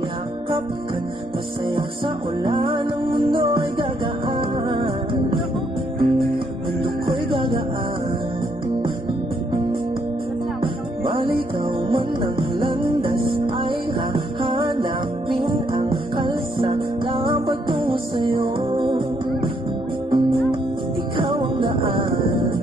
Yakap ka, masaya sa ulan, ang mundo ay gagaan. Mundo ko'y gagaan. Malikaw man ang landas, ay hahanapin ang kalsada patungo sa'yo. Ikaw ang daan.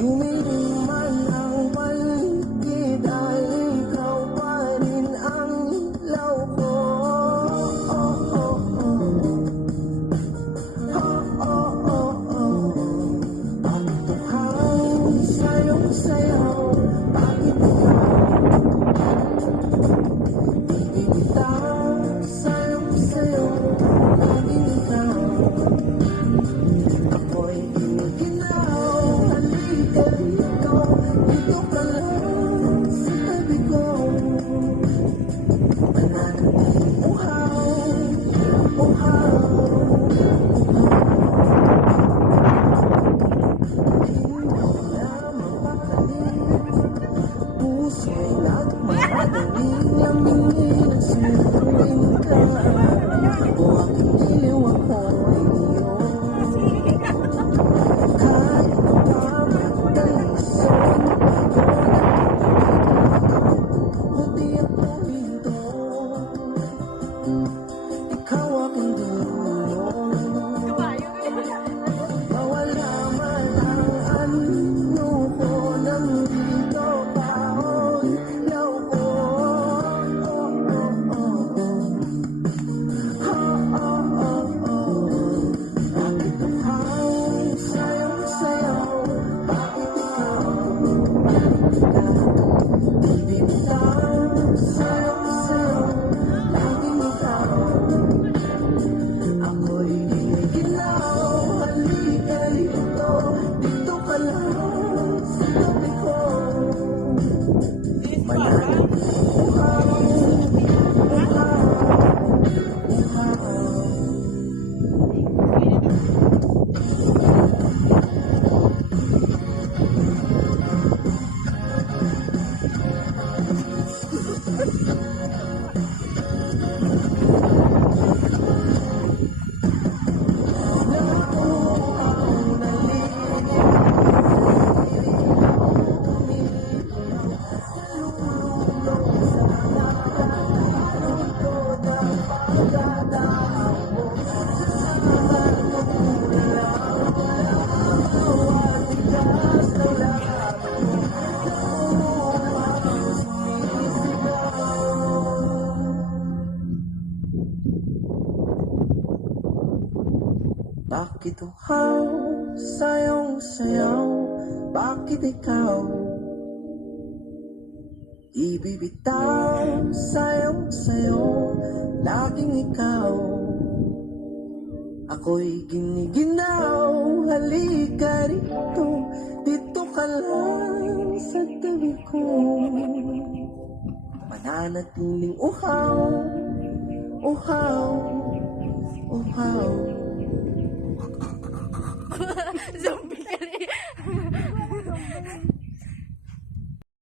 Humiling man ang paligid, ay ikaw pa rin ang ilaw ko. Oh, oh, oh. Oh, oh, oh, oh. Bakit tukhang sayong sayaw? Bakit ibibitaw sayong sayaw? Laging ikaw. Ako'y giniginaw. Halika dito, dito ka lang sa tabi ko. Mananatiling uhaw, uhaw, hindi na mapakaling. Puso'y nagmamadaling, lamingin at sinuling ka. O aking iliw, ako'y iyo. Kahit pagkakatalasyon, hindi ako hinto. Ikaw aking dulong. Mawala man ang ano ko, nandito pa o ilaw ko. Oh, oh, oh, oh. Oh, oh, oh, oh. Bakit tukhang sayang sayaw? Bakit ikaw? Ibibitaw sayang sayaw, laging ikaw. Ako'y giniginaw. Halika rito, dito ka lang sa tabi ko. Mananatiling uhaw, uhaw, uhaw. Bakit uhaw, sayong sayaw? Bakit ikaw? Ibibitaw sayong sayo, laging ikaw. Ako'y giniginaw. Halika rito, dito ka lang sa tabi ko. Mananatiling uhaw, uhaw, uhaw. Zombie ka rin.